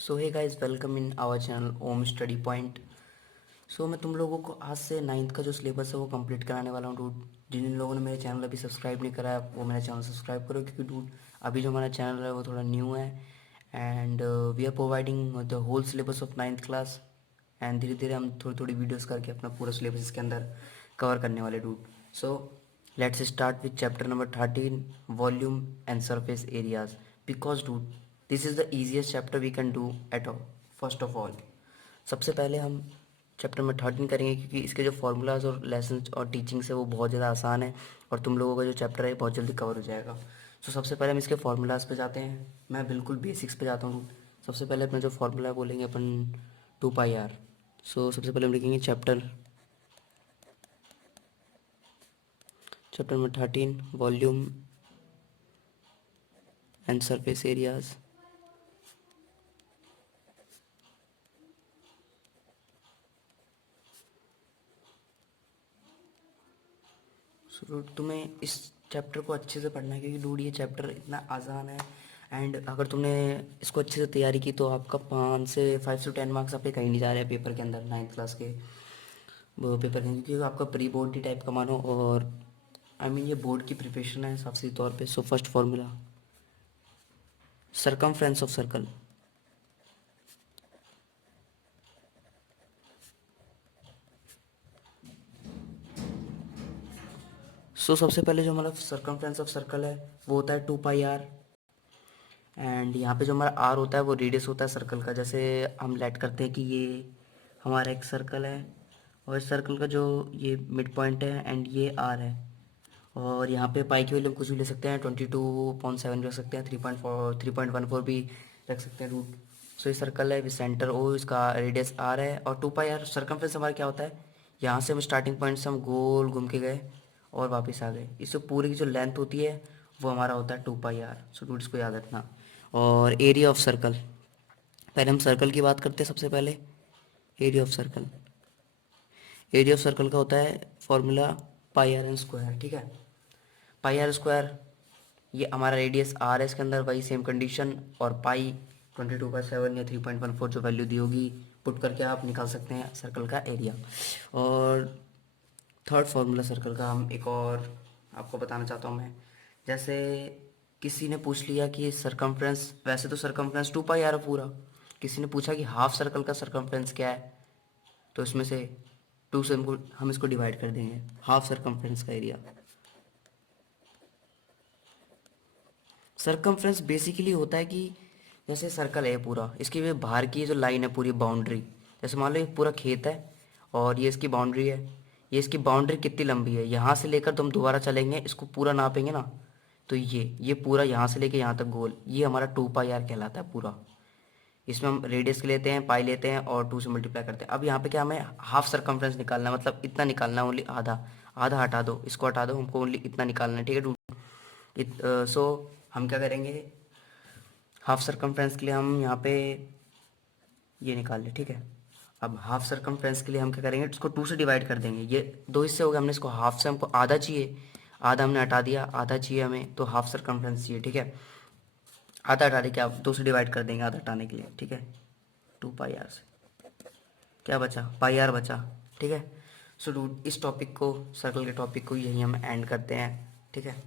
So hey guys, welcome in our channel Om study point. So मैं तुम लोगों को आज से नाइन्थ का जो सिलेबस है वो कंप्लीट कराने वाला हूँ डूड। जिन जिन लोगों ने मेरे चैनल अभी सब्सक्राइब नहीं करा है वो मेरा चैनल सब्सक्राइब करो, क्योंकि डूड अभी जो हमारा चैनल है वो थोड़ा न्यू है। And we are providing the whole syllabus of ninth class. And धीरे धीरे हम थोड़ी थोड़ी वीडियोज़ करके अपना पूरा सिलेबस इसके अंदर कवर करने वाले dude. So let's start with chapter number 13, volume and surface areas. Because dude this is the easiest chapter we can do at all. First of all, सबसे पहले हम चैप्टर में 13 करेंगे, क्योंकि इसके जो फार्मूलाज और लेसन और टीचिंग्स है वो बहुत ज़्यादा आसान है और तुम लोगों का जो चैप्टर है बहुत जल्दी कवर हो जाएगा। सो सबसे पहले हम इसके फार्मूलाज पे जाते हैं। मैं बिल्कुल बेसिक्स पे जाता हूँ। सबसे पहले अपना जो फार्मूला बोलेंगे अपन 2 पाई आर। सो सबसे पहले हम लिखेंगे chapter chapter number 13, volume and surface areas. So तुम्हें इस चैप्टर को अच्छे से पढ़ना है, क्योंकि डूड ये चैप्टर इतना आसान है। एंड अगर तुमने इसको अच्छे से तैयारी की तो आपका 5 से 10 मार्क्स आपके कहीं नहीं जा रहे हैं पेपर के अंदर, नाइन्थ क्लास के वो पेपर के अंदर, क्योंकि आपका प्री बोर्ड ही टाइप का मानो। और आई मीन ये बोर्ड की प्रिपरेशन है साफ तौर पे। So first formula, circumference of circle. So सबसे पहले जो हमारा सरकमफ्रेंस ऑफ सर्कल है वो होता है 2 पाई आर। एंड यहाँ पे जो हमारा आर होता है वो रेडियस होता है सर्कल का। जैसे हम लेट करते हैं कि ये हमारा एक सर्कल है और इस सर्कल का जो ये मिड पॉइंट है एंड ये आर है। और यहाँ पे पाई की वैल्यू कुछ भी ले सकते हैं, 22.7 रख सकते हैं, 3.14 भी रख सकते हैं रूट। सो ये सर्कल है विद सेंटर ओ, इसका रेडियस आर है। और 2 पाई आर सर्कमफ्रेंस हमारा क्या होता है, यहाँ से हम स्टार्टिंग पॉइंट से हम गोल घूम के गए और वापस आ गए। इससे पूरी की जो लेंथ होती है वो हमारा होता है 2 पाई आर। सो रूट इसको याद रखना। और एरिया ऑफ सर्कल, पहले हम सर्कल की बात करते हैं। सबसे पहले area of circle, area of circle का होता है फॉर्मूला πr² ठीक है। πr², ये हमारा रेडियस आर है, इसके अंदर वही सेम कंडीशन। और पाई 22/7 या 3.14 जो वैल्यू दी होगी पुट करके आप निकाल सकते हैं सर्कल का एरिया। और थर्ड फार्मूला सर्कल का हम एक और आपको बताना चाहता हूँ मैं। जैसे किसी ने पूछ लिया कि सरकमफ्रेंस, वैसे तो सरकमफ्रेंस 2 पाई आर है पूरा, किसी ने पूछा कि हाफ सर्कल का सरकमफ्रेंस क्या है, तो इसमें से 2 से हम इसको डिवाइड कर देंगे, हाफ सरकमफ्रेंस का एरिया। सरकमफ्रेंस बेसिकली होता है कि जैसे सर्कल है पूरा, इसकी ये बाहर की जो लाइन है पूरी बाउंड्री, जैसे मान लो ये पूरा खेत है और ये इसकी बाउंड्री है। ये इसकी बाउंड्री कितनी लंबी है, यहाँ से लेकर तो हम दोबारा चलेंगे इसको पूरा नापेंगे ना, तो ये पूरा यहाँ से लेके यहाँ तक गोल, ये हमारा 2 पाई आर कहलाता है पूरा। इसमें हम रेडियस लेते हैं, पाई लेते हैं और 2 से मल्टीप्लाई करते हैं। अब यहाँ पे क्या हमें हाफ सरकमफ्रेंस निकालना है, मतलब इतना निकालना है, ओनली आधा। आधा हटा दो, इसको हटा दो, हमको ओनली इतना निकालना है, ठीक है डू। सो हम क्या करेंगे, हाफ सरकमफ्रेंस के लिए हम यहाँ पे ये निकाल लें, ठीक है। अब हाफ सरकमफ्रेंस के लिए हम क्या करेंगे, इसको 2 से डिवाइड कर देंगे। ये 2 हिस्से हो गए, हमने इसको हाफ से हमको आधा चाहिए, आधा हमने हटा दिया, आधा चाहिए हमें, तो हाफ सरकमफ्रेंस चाहिए, ठीक है। आधा हटा के आप 2 से डिवाइड कर देंगे आधा हटाने के लिए, ठीक है। 2 पाई आर से क्या बचा, पाई आर बचा, ठीक है। सो डूड इस टॉपिक को, सर्कल के टॉपिक को यही हम एंड करते हैं, ठीक है।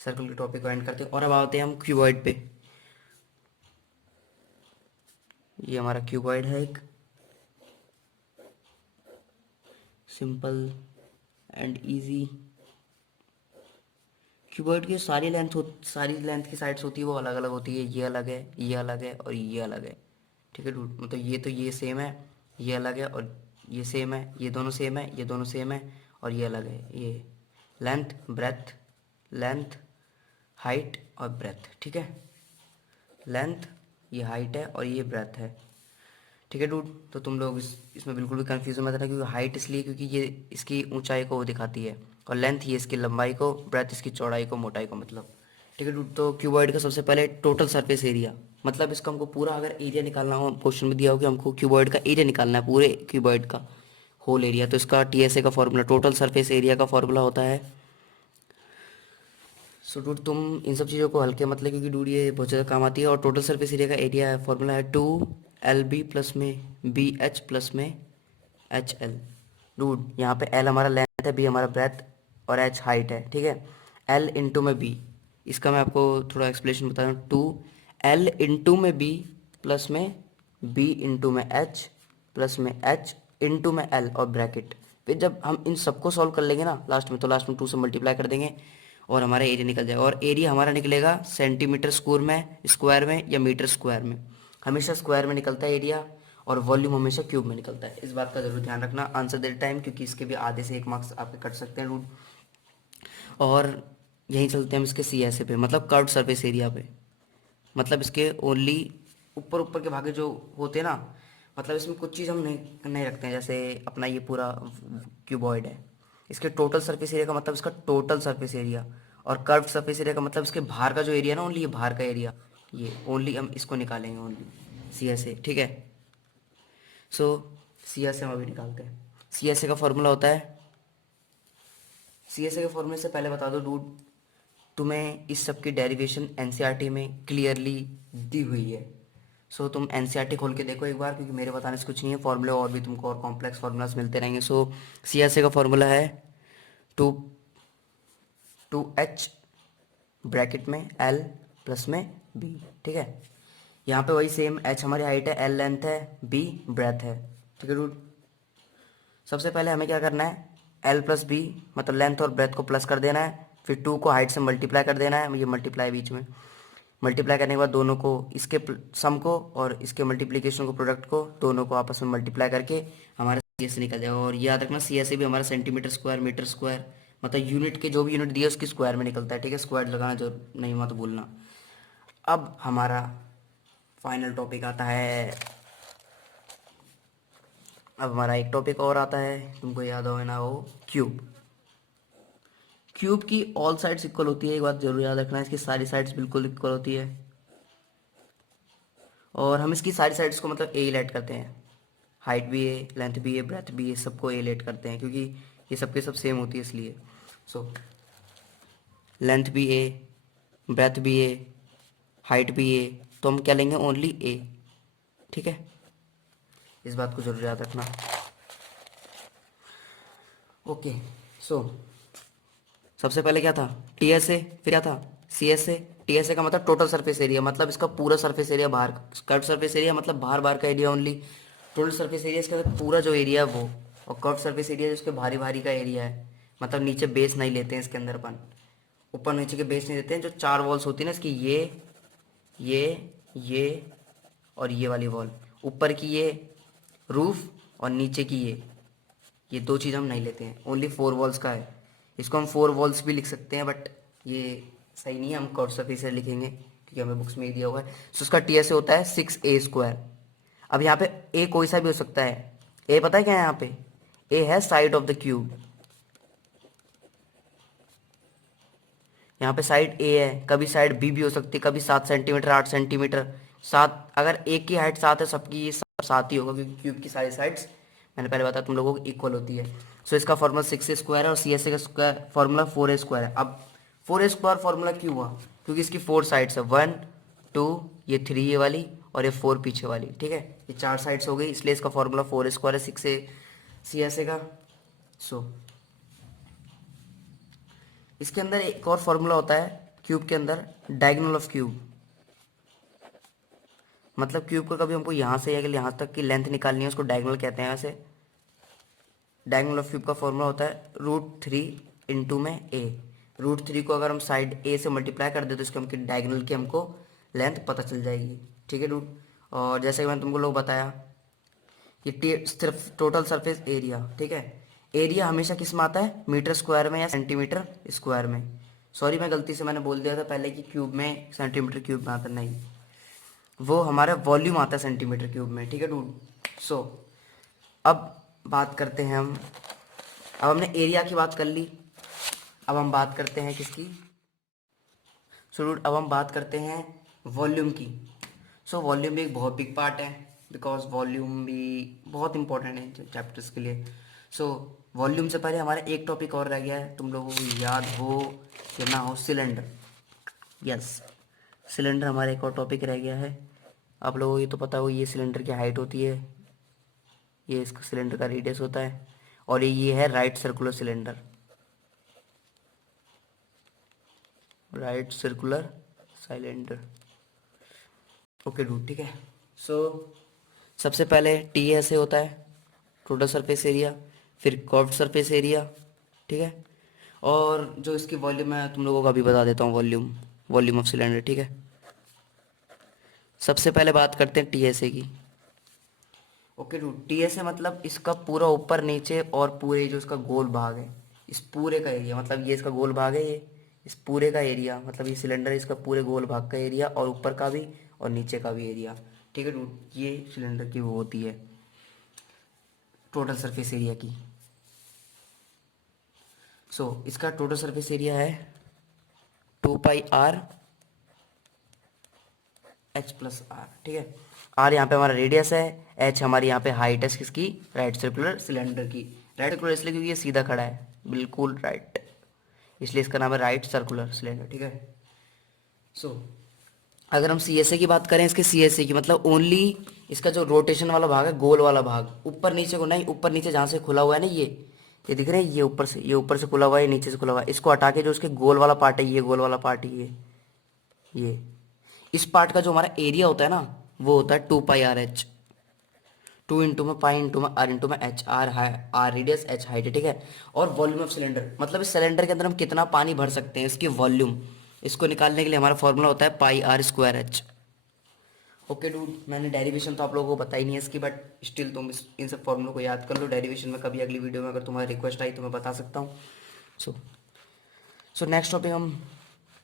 सर्कल के टॉपिक को एंड करते हैं और अब आते हैं हम क्यूबॉइड पे। ये हमारा क्यूबॉइड है, एक सिंपल एंड इजी। क्यूबॉइड की सारी लेंथ की साइड्स होती है वो अलग अलग होती है। ये अलग है, ये अलग है और ये अलग है, ठीक है डूड। मतलब ये तो ये सेम है, ये अलग है और ये सेम है, ये दोनों सेम है, ये दोनों सेम है और ये अलग है। ये लेंथ ब्रेथ, लेंथ हाइट और ब्रेथ, ठीक है। लेंथ, ये हाइट है और ये ब्रेथ है, ठीक है डूड। तो तुम लोग इसमें बिल्कुल भी कंफ्यूज मत रहना, क्योंकि हाइट इसलिए क्योंकि ये इसकी ऊंचाई को वो दिखाती है और लेंथ ये इसकी लंबाई को, ब्रेथ इसकी चौड़ाई को, मोटाई को, मतलब, ठीक है डूड। तो क्यूबॉइड का सबसे पहले टोटल सरफेस एरिया, मतलब इसका हमको पूरा अगर एरिया निकालना हो, क्वेश्चन में दिया हो कि हमको क्यूबॉइड का एरिया निकालना है, पूरे क्यूबॉइड का होल एरिया, तो इसका टीएसए का फॉर्मूला, टोटल सरफेस एरिया का फॉर्मूला होता है सो डूड तुम इन सब चीज़ों को हल्के मतलब, क्योंकि डूड ये बहुत ज़्यादा काम आती है। और टोटल सरफेस एरिया का एरिया फॉर्मूला है 2 LB प्लस में BH प्लस में HL। डूड यहाँ पे L हमारा लेंथ है, B हमारा ब्रेथ और H हाइट है, ठीक है। L इंटू में B, इसका मैं आपको थोड़ा एक्सप्लेनेशन बता रहा हूँ। 2L इंटू में B प्लस में B इंटू में H प्लस में H इंटू में L और ब्रैकेट। फिर जब हम इन सबको सॉल्व कर लेंगे ना लास्ट में, तो लास्ट में 2 से मल्टीप्लाई कर देंगे और हमारा एरिया निकल जाएगा। और एरिया हमारा निकलेगा सेंटीमीटर स्क्वायर में या मीटर स्क्वायर में। हमेशा स्क्वायर में निकलता है एरिया, और वॉल्यूम हमेशा क्यूब में निकलता है। इस बात का जरूर ध्यान रखना आंसर देते टाइम, क्योंकि इसके भी आधे से 1 मार्क्स आपके कट सकते हैं रूट। और यहीं चलते हैं हम इसके CSA पे, मतलब कर्व्ड सरफेस एरिया पे। मतलब इसके ओनली ऊपर ऊपर के भागे जो होते हैं ना, मतलब इसमें कुछ चीज़ हम नहीं नहीं रखते हैं। जैसे अपना ये पूरा क्यूबॉइड है, इसके टोटल सरफेस एरिया का मतलब इसका टोटल सरफेस एरिया, और कर्व्ड सरफेस एरिया का मतलब इसके बाहर का जो एरिया ना, ओनली ये बाहर का एरिया, ये ओनली हम इसको निकालेंगे ओनली CSA, ठीक है। सो CSA हम अभी निकालते हैं। CSA का फॉर्मूला होता है, CSA के फॉर्मूले से पहले बता दो डूड, तुम्हें इस सब की डेरिवेशन NCERT में क्लियरली दी हुई है। सो तुम NCERT खोल के देखो एक बार, क्योंकि मेरे बताने से कुछ नहीं है। फॉर्मूले और भी तुमको और कॉम्प्लेक्स फार्मूलाज मिलते रहेंगे। सो CSA का फॉर्मूला है 2H ब्रैकेट में L प्लस में B, ठीक है। यहाँ पे वही सेम, H हमारी हाइट है, L लेंथ है, B ब्रेथ है, ठीक है डूड। सबसे पहले हमें क्या करना है, L प्लस B मतलब लेंथ और ब्रेथ को प्लस कर देना है, फिर 2 को हाइट से मल्टीप्लाई कर देना है, ये मल्टीप्लाई बीच में, मल्टीप्लाई करने के बाद दोनों को, इसके सम को और इसके मल्टीप्लिकेशन को, प्रोडक्ट को, दोनों को आपस में मल्टीप्लाई करके हमारा CSA निकल जाएगा। और याद रखना CSA भी हमारा सेंटीमीटर स्क्वायर मीटर स्क्वायर, मतलब यूनिट के जो भी यूनिट दिए उसकी स्क्वायर में निकलता है, ठीक है। स्क्वायर लगाना जो नहीं हुआ तो भूलना। अब हमारा फाइनल टॉपिक आता है, अब हमारा एक टॉपिक और आता है, तुमको याद हो ना हो, क्यूब। क्यूब की ऑल साइड्स इक्वल होती है, एक बात जरूर याद रखना है, इसकी सारी साइड्स बिल्कुल इक्वल होती है। और हम इसकी सारी साइड्स को मतलब ए लेट करते हैं, हाइट भी ए, लेंथ भी ए, ब्रेथ भी ए, सबको ए लेट करते हैं, क्योंकि ये सबके सब सेम होती है इसलिए। सो लेंथ भी ए, ब्रेथ भी ए, हाइट भी ए, तो हम क्या लेंगे, ओनली ए, ठीक है। इस बात को जरूर याद रखना। ओके, सो सबसे पहले क्या था, TSA, फिर क्या था CSA। TSA का मतलब टोटल सरफेस एरिया, मतलब इसका पूरा सरफेस एरिया बाहर, कर्व सरफेस एरिया मतलब बाहर बाहर का area only. Total surface area इसका पूरा जो एरिया है वो, और कर्व सरफेस एरिया जिसके भारी भारी का एरिया है, मतलब नीचे बेस नहीं लेते हैं इसके अंदर अपन, ऊपर नीचे के बेस नहीं देते हैं। जो 4 वॉल्स होती है ना इसकी, ये और ये वाली वॉल, ऊपर की ये रूफ और नीचे की ये 2 चीज़ हम नहीं लेते हैं, ओनली 4 वॉल्स का है। इसको हम 4 वॉल्स भी लिख सकते हैं, बट ये सही नहीं है, हम कर्व सरफेस लिखेंगे क्योंकि हमें बुक्स में ही दिया हुआ है। सो उसका TSA होता है 6A²। अब यहाँ पे ए कोई सा भी हो सकता है। ए पता है क्या है यहाँ पे, ए है साइड ऑफ द क्यूब, यहाँ पे साइड ए है, कभी साइड बी भी हो सकती है, कभी 7 सेंटीमीटर 8 सेंटीमीटर 7, अगर एक की हाइट 7 है सबकी ये 7 ही होगा, क्योंकि क्यूब की सारी साइड्स मैंने पहले बताया तुम लोगों को इक्वल होती है। सो इसका फॉर्मूला 6A² है और CSA का फॉर्मूला 4A² है। अब 4A² फॉर्मूला क्यों हुआ, क्योंकि इसकी 4 साइड्स है, 1 2, ये 3 ये वाली और ये 4 पीछे वाली, ठीक है। ये 4 साइड्स हो गई, इसलिए इसका फॉर्मूला 4A² है 6A CSA का। सो इसके अंदर एक और फॉर्मूला होता है क्यूब के अंदर, डायगोनल ऑफ क्यूब। मतलब क्यूब को कभी हमको यहाँ से या यहाँ तक की लेंथ निकालनी है, उसको डायगोनल कहते हैं। ऐसे डायगोनल ऑफ क्यूब का फॉर्मूला होता है √3 इंटू में ए। √3 को अगर हम साइड ए से मल्टीप्लाई कर दे तो इसके हमको डायगोनल की हमको लेंथ पता चल जाएगी, ठीक है डूड। और जैसे कि मैंने तुमको लोग बताया, ये सिर्फ टोटल सरफेस एरिया, ठीक है। एरिया हमेशा किस में आता है, मीटर स्क्वायर में या सेंटीमीटर स्क्वायर में। सॉरी मैं गलती से मैंने बोल दिया था पहले कि क्यूब में सेंटीमीटर क्यूब में आता, नहीं, वो हमारा वॉल्यूम आता है सेंटीमीटर क्यूब में, ठीक है डूड। सो अब बात करते हैं हम, अब हमने एरिया की बात कर ली, अब हम बात करते हैं किसकी, सो डूड अब हम बात करते हैं वॉल्यूम की। सो वॉल्यूम भी एक बहुत बिग पार्ट है, बिकॉज वॉल्यूम भी बहुत इंपॉर्टेंट है चैप्टर्स के लिए। सो वॉल्यूम से पहले हमारा एक टॉपिक और रह गया है, तुम लोगों को याद हो या ना हो, सिलेंडर। यस, सिलेंडर हमारा एक और टॉपिक रह गया है। आप लोगों को ये तो पता हो, ये सिलेंडर की हाइट होती है, ये इसका सिलेंडर का रेडियस होता है, और ये है right circular cylinder, right circular cylinder. Okay dude, ठीक है। सो सबसे पहले टी ऐसे होता है, टोटल सरफेस एरिया, फिर कर्व्ड सरफेस एरिया, ठीक है। और जो इसकी वॉल्यूम मैं तुम लोगों को अभी बता देता हूँ, वॉल्यूम, वॉल्यूम ऑफ सिलेंडर, ठीक है। सबसे पहले बात करते हैं टीएसए की। ओके डूड, टीएसए मतलब इसका पूरा ऊपर नीचे और पूरे जो इसका गोल भाग है, इस पूरे का एरिया, मतलब ये इसका गोल भाग है, ये इस पूरे का एरिया, मतलब ये सिलेंडर इसका पूरे गोल भाग का एरिया, और ऊपर का भी और नीचे का भी एरिया, ठीक है डूड। ये सिलेंडर की वो होती है टोटल सरफेस एरिया की। इसका टोटल सरफेस एरिया है 2πr एच प्लस आर, ठीक है। आर यहाँ पे हमारा रेडियस है, एच हमारी यहाँ पे हाइट है किसकी, राइट सर्कुलर सिलेंडर की। राइट सर्कुलर इसलिए क्योंकि ये सीधा खड़ा है, बिल्कुल राइट, इसलिए इसका नाम है राइट सर्कुलर सिलेंडर, ठीक है। सो अगर हम सी एस ए की बात करें, इसके सी एस ए की मतलब ओनली इसका जो रोटेशन वाला भाग है, गोल वाला भाग, ऊपर नीचे को नहीं, ऊपर नीचे जहाँ से खुला हुआ है ना, ये दिख रहे हैं, ये ऊपर से खुला हुआ है, ये नीचे से खुला हुआ है, इसको हटा के जो उसके गोल वाला पार्ट है, ये गोल वाला पार्ट है, ये इस पार्ट का जो हमारा एरिया होता है ना, वो होता है 2πr h, 2 इंटू में पाई इंटू में आर इंटू में H, R radius, H height, ठीक है। और वॉल्यूम ऑफ सिलेंडर मतलब इस सिलेंडर के अंदर हम कितना पानी भर सकते हैं, इसकी वॉल्यूम, इसको निकालने के लिए हमारा फॉर्मूला होता है πr²h। ओके डूड, मैंने डेरिवेशन तो आप लोगों को बता ही नहीं है इसकी, बट स्टिल तुम इन सब फॉर्मूलों को याद कर लो। डेरिवेशन में कभी अगली वीडियो में अगर तुम्हारी रिक्वेस्ट आई तो मैं बता सकता हूँ। सो सो नेक्स्ट टॉपिक हम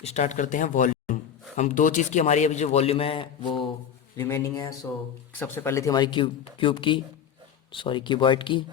स्टार्ट करते हैं, वॉल्यूम। हम दो चीज़ की हमारी अभी जो वॉल्यूम है वो रिमेनिंग है। सबसे पहले थी हमारी क्यूब की, सॉरी क्यूबॉइड की,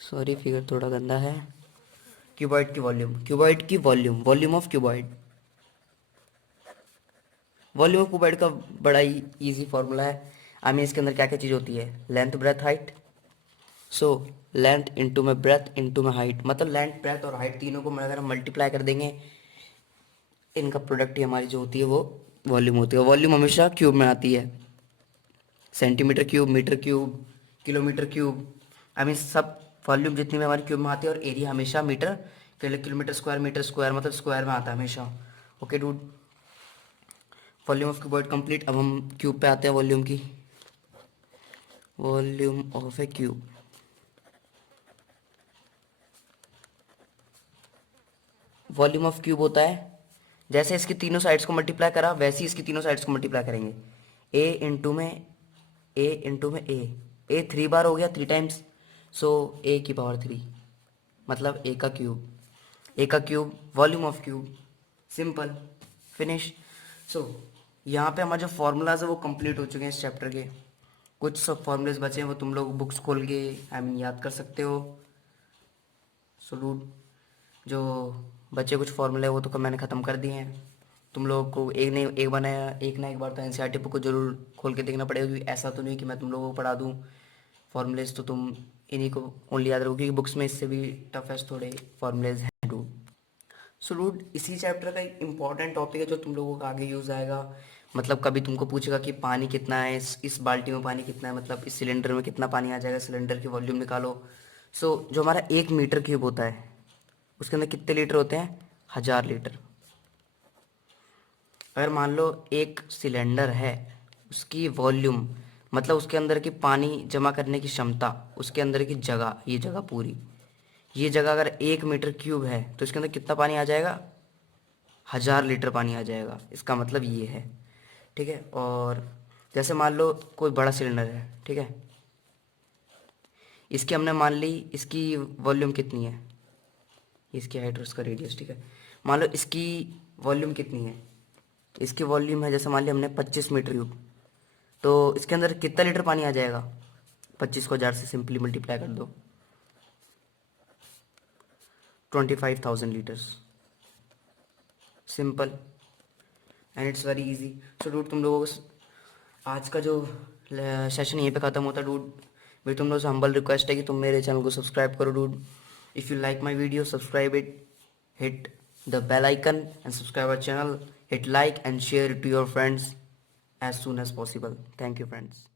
सॉरी फिगर थोड़ा गंदा है। क्यूबॉइड की वॉल्यूम, क्यूबॉइड की volume, volume of cuboid, volume of cuboid का बड़ा ही ईजी फॉर्मूला है। आई मीन इसके अंदर क्या क्या चीज़ होती है, length breadth height. So length into में ब्रेथ इंटू में हाइट, मतलब लेंथ ब्रेथ और हाइट तीनों को अगर हम मल्टीप्लाई कर देंगे, इनका प्रोडक्ट ही हमारी जो होती है वो वॉल्यूम होती है। वॉल्यूम हमेशा क्यूब में आती है, centimetre cube, metre cube, kilometre cube, I mean सब वॉल्यूम जितनी भी हमारी क्यूब में आती है, और एरिया हमेशा metre, kilometre square, metre square, मतलब स्क्वायर में आता है हमेशा। Okay dude, volume of cuboid complete. अब हम क्यूब पे आते हैं, वॉल्यूम की, volume of a cube. Volume of cube होता है, जैसे इसकी तीनों साइड्स को मल्टीप्लाई करा वैसे ही इसकी तीनों साइड्स को मल्टीप्लाई करेंगे। ए इंटू में ए इंटू में ए 3 बार हो गया, 3 टाइम्स, सो ए की पावर 3, मतलब ए का cube, volume of cube, simple, finish. So यहाँ पे हमारे जो फॉर्मूलाज है वो कंप्लीट हो चुके हैं इस चैप्टर के। कुछ सब फॉर्मूलेज बचे हैं, वो तुम लोग बुक्स खोल के आई मीन याद कर सकते हो। सो डूड, जो बचे कुछ फॉर्मूले वो तो मैंने ख़त्म कर दिए हैं। तुम लोगों को एक नहीं एक बनाया, एक ना एक बार तो एनसीईआरटी बुक को जरूर खोल के देखना पड़ेगा, क्योंकि ऐसा तो नहीं कि मैं तुम लोगों को पढ़ा दूँ फॉर्मूलेज, तो तुम इन्हीं को ओनली याद रखो, क्योंकि बुक्स में इससे भी टफेस्ट थोड़े फॉर्मूलेज हैं डूड। सो डूड, इसी चैप्टर का एक इंपॉर्टेंट टॉपिक है जो तुम लोगों का आगे यूज़ आएगा। मतलब कभी तुमको पूछेगा कि पानी कितना है, इस बाल्टी में पानी कितना है, मतलब इस सिलेंडर में कितना पानी आ जाएगा, सिलेंडर की वॉल्यूम निकालो। जो हमारा 1 मीटर क्यूब होता है उसके अंदर कितने लीटर होते हैं, 1000 लीटर। अगर मान लो एक सिलेंडर है, उसकी वॉल्यूम मतलब उसके अंदर की पानी जमा करने की क्षमता, उसके अंदर की जगह, ये जगह पूरी, ये जगह अगर 1 मीटर क्यूब है तो इसके अंदर कितना पानी आ जाएगा, 1000 लीटर पानी आ जाएगा। इसका मतलब ये है, ठीक है। और जैसे मान लो कोई बड़ा सिलेंडर है, ठीक है, इसकी हमने मान ली इसकी वॉल्यूम कितनी है, इसकी हाइट और इसका रेडियस, ठीक है। मान लो इसकी वॉल्यूम कितनी है, इसकी वॉल्यूम है जैसे मान लिया हमने 25 मीटर क्यूब, तो इसके अंदर कितना लीटर पानी आ जाएगा, 25 को 1000 से सिंपली मल्टीप्लाई कर दो, 25,000 litres, simple and it's very easy. So dude, तुम लोगों को आज का जो सेशन यहीं पे ख़त्म होता है डूड। मेरी तुम लोगों से हम्बल रिक्वेस्ट है कि तुम मेरे चैनल को सब्सक्राइब करो dude. If you like my video subscribe it, hit the bell icon and subscribe our channel. Hit like and share it to your friends as soon as possible. Thank you, friends.